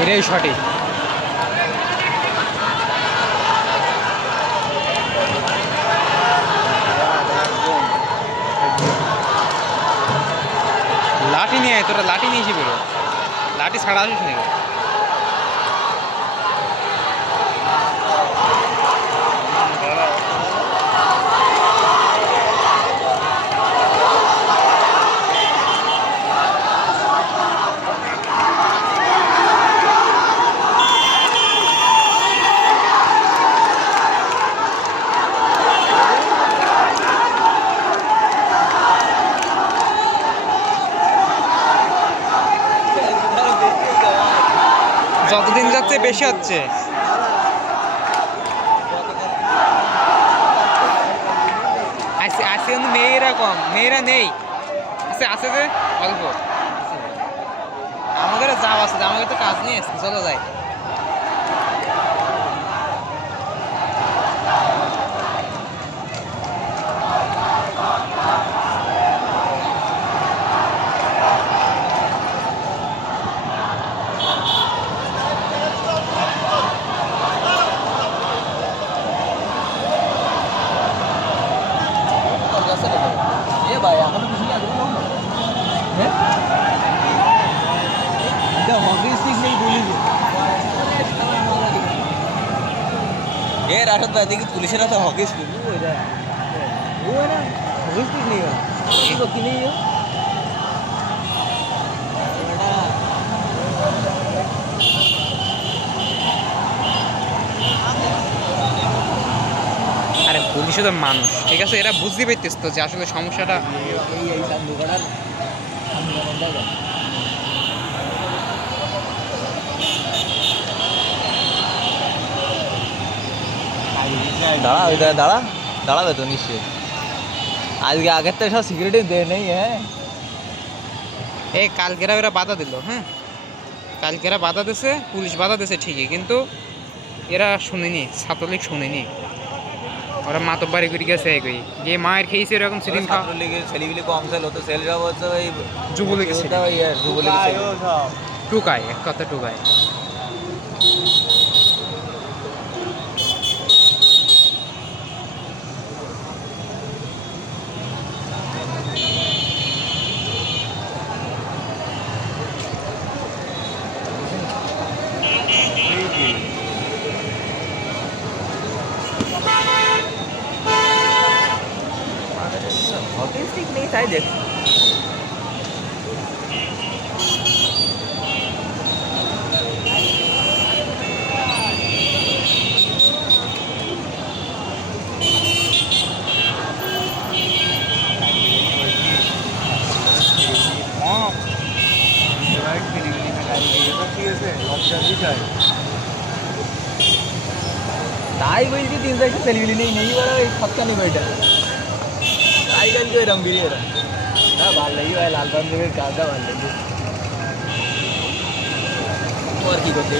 এটাই সঠিক। লাঠি নিয়ে আয়, তোরা লাঠি নিয়ে এসে বেরো, লাঠি ছাড়া আসিস নাকি? যতদিন যাচ্ছে বেশি হচ্ছে। আছে আছে কিন্তু মেয়েরা কম, মেয়েরা নেই। আছে আছে যে অল্প। আমাদের যাও আছে, আমাদের তো কাজ নেই, চলো যাই। राशद भाई देखिए पुलिस ना तो हॉकी स्टिक वो है ना हॉकी स्टिक नहीं है तो कि नहीं है আরে পুলিশও তো মানুষ, ঠিক আছে, এরা বুঝতে পারতিস তো যে আসলে সমস্যাটা। दाड़ा इधर दाड़ा दाड़ा तो निश्चय आज के आगे तो सब सिक्योरिटी दे नहीं है। এই কালকেরা ওরা বাধা দিল, হ্যাঁ কালকেরা বাধা দিছে, পুলিশ বাধা দিছে ঠিকই, কিন্তু এরা শুনেনি, ছাত্রলীগ শুনেনি, ওরা মাতব্বারি করে গেছে। এগোই যে মায়ের খেয়েছে এরকম সেদিন ছাত্রলীগের ছেলেগুলি কম সেল হতো, সেল সব হচ্ছে ওই যুবলীগের যুবলীগের টুকায়, এক কথা টুকায়। हॉकी स्टिक नहीं था देख ताई वही की 300 सेलिब्रिटी नहीं बड़ा खत्ता नहीं बैठा आजकल जो रंगीली है ना बाल लगी भाई लाल रंग के कादा बाल लगी और की करते